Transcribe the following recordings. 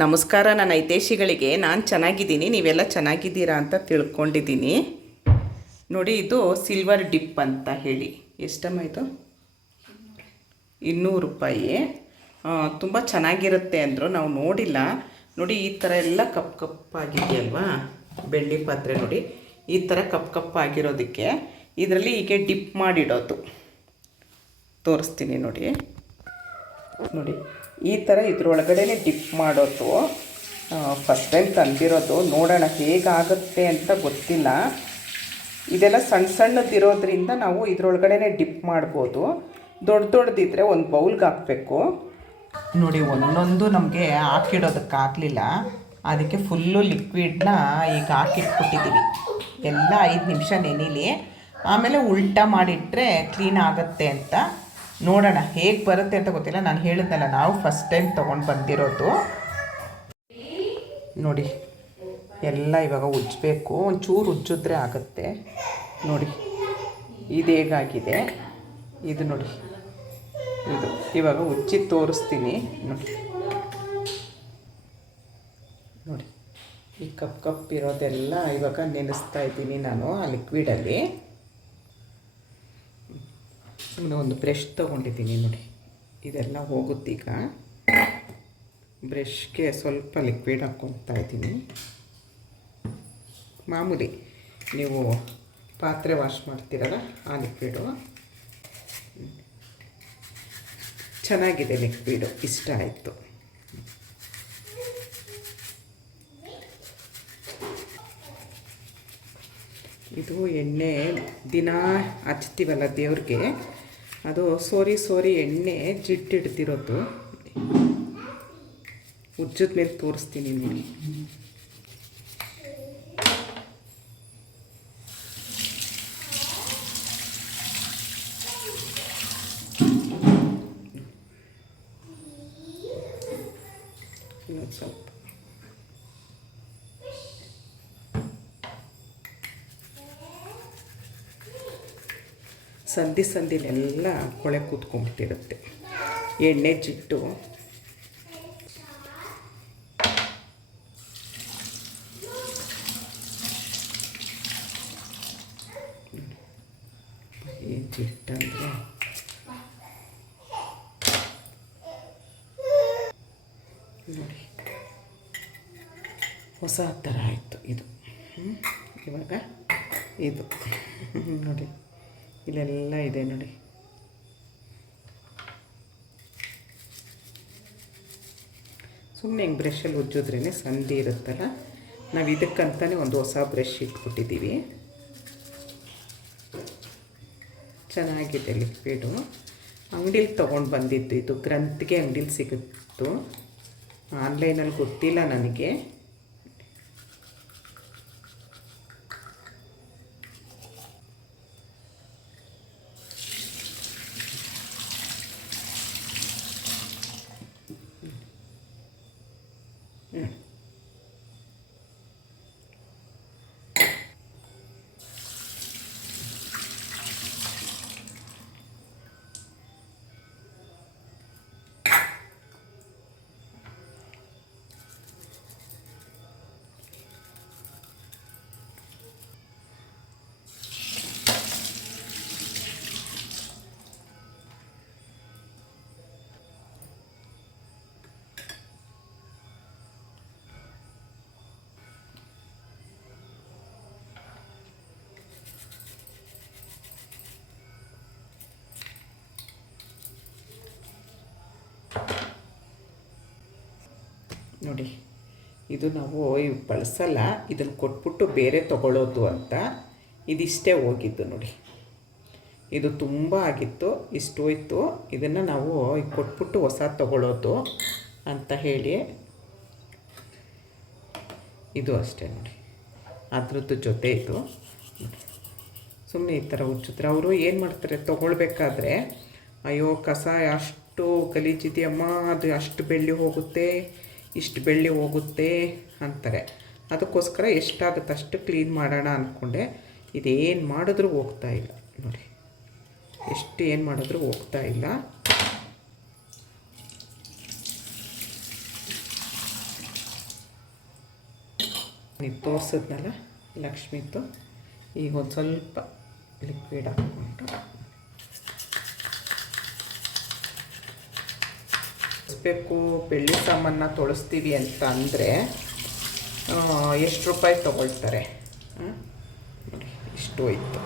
ನಮಸ್ಕಾರ, ನನ್ನ ಐತೇಶಿಗಳಿಗೆ ನಾನು ಚೆನ್ನಾಗಿದ್ದೀನಿ, ನೀವೆಲ್ಲ ಚೆನ್ನಾಗಿದ್ದೀರಾ ಅಂತ ತಿಳ್ಕೊಂಡಿದ್ದೀನಿ. ನೋಡಿ, ಇದು ಸಿಲ್ವರ್ ಡಿಪ್ ಅಂತ ಹೇಳಿ. ಎಷ್ಟಮ್ಮ ಇದು? ಇನ್ನೂರು ರೂಪಾಯಿ. ತುಂಬ ಚೆನ್ನಾಗಿರುತ್ತೆ ಅಂದರು ನಾವು ನೋಡಿಲ್ಲ. ನೋಡಿ, ಈ ಥರ ಎಲ್ಲ ಕಪ್ ಕಪ್ಪಾಗಿದೆಯಲ್ವಾ ಬೆಳ್ಳಿ ಪಾತ್ರೆ ನೋಡಿ. ಈ ಥರ ಕಪ್ ಕಪ್ಪಾಗಿರೋದಕ್ಕೆ ಇದರಲ್ಲಿ ಹೀಗೆ ಡಿಪ್ ಮಾಡಿಡೋದು. ತೋರಿಸ್ತೀನಿ ನೋಡಿ. ನೋಡಿ. ಈ ಥರ ಇದ್ರೊಳಗಡೆ ಡಿಪ್ ಮಾಡೋದು ಫಸ್ಟ್ ಟೈಮ್ ತಂದಿರೋದು. ನೋಡೋಣ ಹೇಗಾಗುತ್ತೆ ಅಂತ ಗೊತ್ತಿಲ್ಲ. ಇದೆಲ್ಲ ಸಣ್ಣ ಸಣ್ಣದಿರೋದ್ರಿಂದ ನಾವು ಇದ್ರೊಳಗಡೆ ಡಿಪ್ ಮಾಡ್ಬೋದು. ದೊಡ್ಡ ದೊಡ್ಡದಿದ್ರೆ ಒಂದು ಬೌಲ್ಗೆ ಹಾಕಬೇಕು. ನೋಡಿ, ಒಂದೊಂದು ನಮಗೆ ಹಾಕಿಡೋದಕ್ಕಾಗಲಿಲ್ಲ ಅದಕ್ಕೆ ಫುಲ್ಲು ಲಿಕ್ವಿಡ್ನ ಈಗ ಹಾಕಿಟ್ಬಿಟ್ಟಿದ್ದೀವಿ ಎಲ್ಲ ಐದು ನಿಮಿಷ ನೆನೀಲಿ. ಆಮೇಲೆ ಉಲ್ಟಾ ಮಾಡಿಟ್ರೆ ಕ್ಲೀನ್ ಆಗುತ್ತೆ ಅಂತ ನೋಡೋಣ ಹೇಗೆ ಬರುತ್ತೆ ಅಂತ ಗೊತ್ತಿಲ್ಲ. ನಾನು ಹೇಳಿದ್ನಲ್ಲ ನಾವು ಫಸ್ಟ್ ಟೈಮ್ ತೊಗೊಂಡು ಬಂದಿರೋದು. ನೋಡಿ, ಎಲ್ಲ ಇವಾಗ ಉಜ್ಜಬೇಕು ಒಂಚೂರು ಉಜ್ಜಿದ್ರೆ ಆಗುತ್ತೆ. ನೋಡಿ, ಇದು ಹೇಗಾಗಿದೆ? ಇದು ನೋಡಿ, ಇದು ಇವಾಗ ಉಜ್ಜಿ ತೋರಿಸ್ತೀನಿ. ನೋಡಿ ನೋಡಿ, ಈ ಕಪ್ ಕಪ್ ಇರೋದೆಲ್ಲ ಇವಾಗ ನೆನೆಸ್ತಾ ಇದ್ದೀನಿ ನಾನು ಆ ಲಿಕ್ವಿಡಲ್ಲಿ ಸುಮ್ಮನೆ ಒಂದು ಬ್ರಷ್ ತೊಗೊಂಡಿದ್ದೀನಿ ನೋಡಿ. ಇದೆಲ್ಲ ಹೋಗುತ್ತೀಗ ಬ್ರಷ್ಗೆ ಸ್ವಲ್ಪ ಲಿಕ್ವಿಡ್ ಹಾಕ್ಕೊತಾ ಇದ್ದೀನಿ. ಮಾಮೂಲಿ ನೀವು ಪಾತ್ರೆ ವಾಶ್ ಮಾಡ್ತೀರಲ್ಲ ಆ ಲಿಕ್ವಿಡು ಚೆನ್ನಾಗಿದೆ ಲಿಕ್ವಿಡು ಇಷ್ಟ ಆಯಿತು. ಇದು ಎಣ್ಣೆ ದಿನ ಹಚ್ತೀವಲ್ಲ ದೇವ್ರಿಗೆ ಅದು ಸೋರಿ ಸೋರಿ ಎಣ್ಣೆ ಜಿಟ್ಟಿಡ್ತಿರೋದು. ಉಜ್ಜದ ಮೇಲೆ ತೋರಿಸ್ತೀನಿ ನೋಡಿ ಇನ್ನೊಂದು ಸ್ವಲ್ಪ ಸಂಧಿ ಸಂದಿಲೆಲ್ಲ ಕೊಳೆ ಕೂತ್ಕೊಂಡ್ಬಿಟ್ಟಿರುತ್ತೆ ಎಣ್ಣೆ, ಜಿಟ್ಟು. ಈ ಜಿಟ್ಟಂದರೆ ನೋಡಿ. ಹೊಸ ಥರ ಆಯಿತು ಇದು? ಇವಾಗ ಇದು. ನೋಡಿ. ಇಲ್ಲೆಲ್ಲ ಇದೆ ನೋಡಿ. ಸುಮ್ಮನೆ ಹಿಂಗೆ ಬ್ರಷಲ್ಲಿ ಉಜ್ಜಿದ್ರೇ ಸಂಧಿ ಇರುತ್ತಲ್ಲ? ನಾವು ಇದಕ್ಕಂತಲೇ ಒಂದು ಹೊಸ ಬ್ರಷ್ ಇಟ್ಬಿಟ್ಟಿದ್ದೀವಿ ಚೆನ್ನಾಗಿದೆ ಲಿಕ್ವಿಡು. ಅಂಗಡೀಲಿ ತೊಗೊಂಡು ಬಂದಿದ್ದು ಇದು. ಗ್ರಂಥಿಗೆ ಅಂಗಡೀಲಿ ಸಿಗುತ್ತು. ಆನ್ಲೈನಲ್ಲಿ ಗೊತ್ತಿಲ್ಲ ನನಗೆ. Yeah. ನೋಡಿ, ಇದು ನಾವು ಬಳಸಲ್ಲ, ಇದನ್ನು ಕೊಟ್ಬಿಟ್ಟು ಬೇರೆ ತಗೊಳ್ಳೋದು ಅಂತ ಇದಿಷ್ಟೇ ಹೋಗಿದ್ದು ನೋಡಿ. ಇದು ತುಂಬ ಆಗಿತ್ತು, ಇಷ್ಟು ಹೋಯ್ತು. ಇದನ್ನು ನಾವು ಕೊಟ್ಬಿಟ್ಟು ಹೊಸ ತಗೊಳ್ಳೋದು ಅಂತ ಹೇಳಿ. ಇದು ಅಷ್ಟೇ ನೋಡಿ. ಅದ್ರದ್ದು ಜೊತೆ ಇದು. ಸುಮ್ಮನೆ ಈ ಥರ ಹುಚ್ಚಿದ್ರೆ ಅವರು ಏನು ಮಾಡ್ತಾರೆ, ತೊಗೊಳ್ಬೇಕಾದ್ರೆ, ಅಯ್ಯೋ ಕಸ ಅಷ್ಟು ಗಲೀಜಿದೆಯಮ್ಮ ಅದು ಅಷ್ಟು ಬೆಳ್ಳಿ ಹೋಗುತ್ತೆ ಇಷ್ಟು ಬೆಳ್ಳಿ ಹೋಗುತ್ತೆ ಅಂತಾರೆ. ಅದಕ್ಕೋಸ್ಕರ ಎಷ್ಟಾಗುತ್ತೆ ಅಷ್ಟು ಕ್ಲೀನ್ ಮಾಡೋಣ ಅಂದ್ಕೊಂಡೆ ಇದೇನು ಮಾಡಿದ್ರೂ ಹೋಗ್ತಾ ಇಲ್ಲ. ನೋಡಿ, ಎಷ್ಟು ಏನು ಮಾಡಿದ್ರೂ ಹೋಗ್ತಾ ಇಲ್ಲ. ನೀವು ತೋರಿಸಿದ್ನಲ್ಲ ಲಕ್ಷ್ಮಿದ್ದು ಈಗ ಒಂದು ಸ್ವಲ್ಪ ಲಿಕ್ವಿಡ್ ಹಾಕ್ಕೊಂಡು. ಬೇಕು ಬೆಳ್ಳಿ ಸಾಮಾನ ತೊಳಸ್ತೀವಿ ಅಂತ ಅಂದರೆ ಎಷ್ಟು ರೂಪಾಯಿ ತೊಗೊಳ್ತಾರೆ? ನೋಡಿ ಇಷ್ಟು ಹೋಯ್ತು.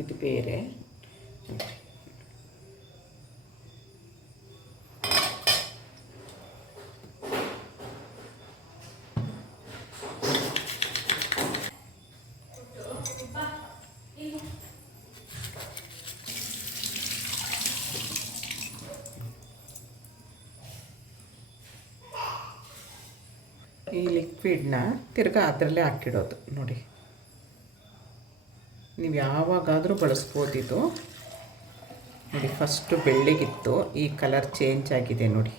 ಇದು ಬೇರೆ. ಈ ಲಿಕ್ವಿಡ್ನ ತಿರ್ಗಾ ಅದರಲ್ಲೇ ಹಾಕಿಡೋದು ನೋಡಿ. ನೀವು ಯಾವಾಗಾದರೂ ಬಳಸ್ಬೋದಿದು ನೋಡಿ ಫಸ್ಟು ಬೆಳ್ಳಿಗಿತ್ತು, ಈ ಕಲರ್ ಚೇಂಜ್ ಆಗಿದೆ ನೋಡಿ.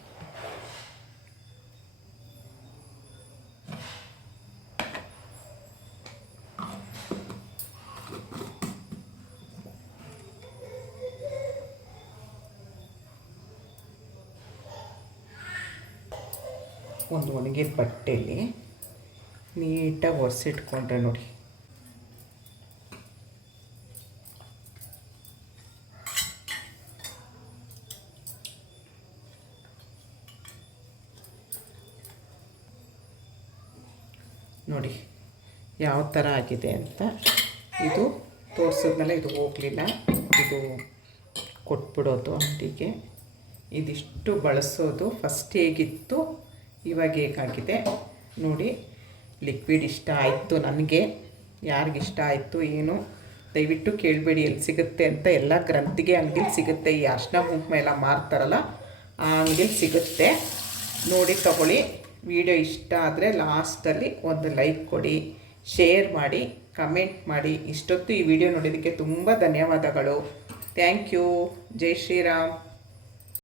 ಒಂದು ಒಣಗಿದ ಬಟ್ಟೆಯಲ್ಲಿ ನೀಟಾಗಿ ಒರೆಸಿಟ್ಕೊಂಡ್ರೆ ನೋಡಿ. ನೋಡಿ ಯಾವ ಥರ ಆಗಿದೆ ಅಂತ. ಇದು ತೋರಿಸಿದ್ಮೇಲೆ ಇದು ಹೋಗಲಿಲ್ಲ. ಇದು ಕೊಟ್ಬಿಡೋದು ಅಂಗಡಿಗೆ. ಇದಿಷ್ಟು ಬಳಸೋದು. ಫಸ್ಟ್ ಹೇಗಿತ್ತು? ಇವಾಗ ಹೇಗಾಗಿದೆ ನೋಡಿ ಲಿಕ್ವಿಡ್ ಇಷ್ಟ ಆಯಿತು ನನಗೆ. ಯಾರಿಗಿಷ್ಟ ಆಯಿತು, ಏನು? ದಯವಿಟ್ಟು ಕೇಳಬೇಡಿ, ಎಲ್ಲಿ ಸಿಗುತ್ತೆ ಅಂತ ಎಲ್ಲ ಗ್ರಂಥಿಗೆ ಅಂಗಡಿಲಿ ಸಿಗುತ್ತೆ. ಈ ಅರ್ಶಿನ ಕುಂಕುಮ ಎಲ್ಲ ಮಾರ್ತಾರಲ್ಲ, ಆ ಅಂಗಡಿಲಿ ಸಿಗುತ್ತೆ. ನೋಡಿ, ತಗೊಳ್ಳಿ. ವಿಡಿಯೋ ಇಷ್ಟ ಆದರೆ ಲಾಸ್ಟಲ್ಲಿ ಒಂದು ಲೈಕ್ ಕೊಡಿ ಶೇರ್ ಮಾಡಿ ಕಮೆಂಟ್ ಮಾಡಿ. ಇಷ್ಟೊತ್ತು ಈ ವಿಡಿಯೋ ನೋಡಿದ್ದಕ್ಕೆ ತುಂಬ ಧನ್ಯವಾದಗಳು. ಥ್ಯಾಂಕ್ ಯು ಜೈ ಶ್ರೀರಾಮ್.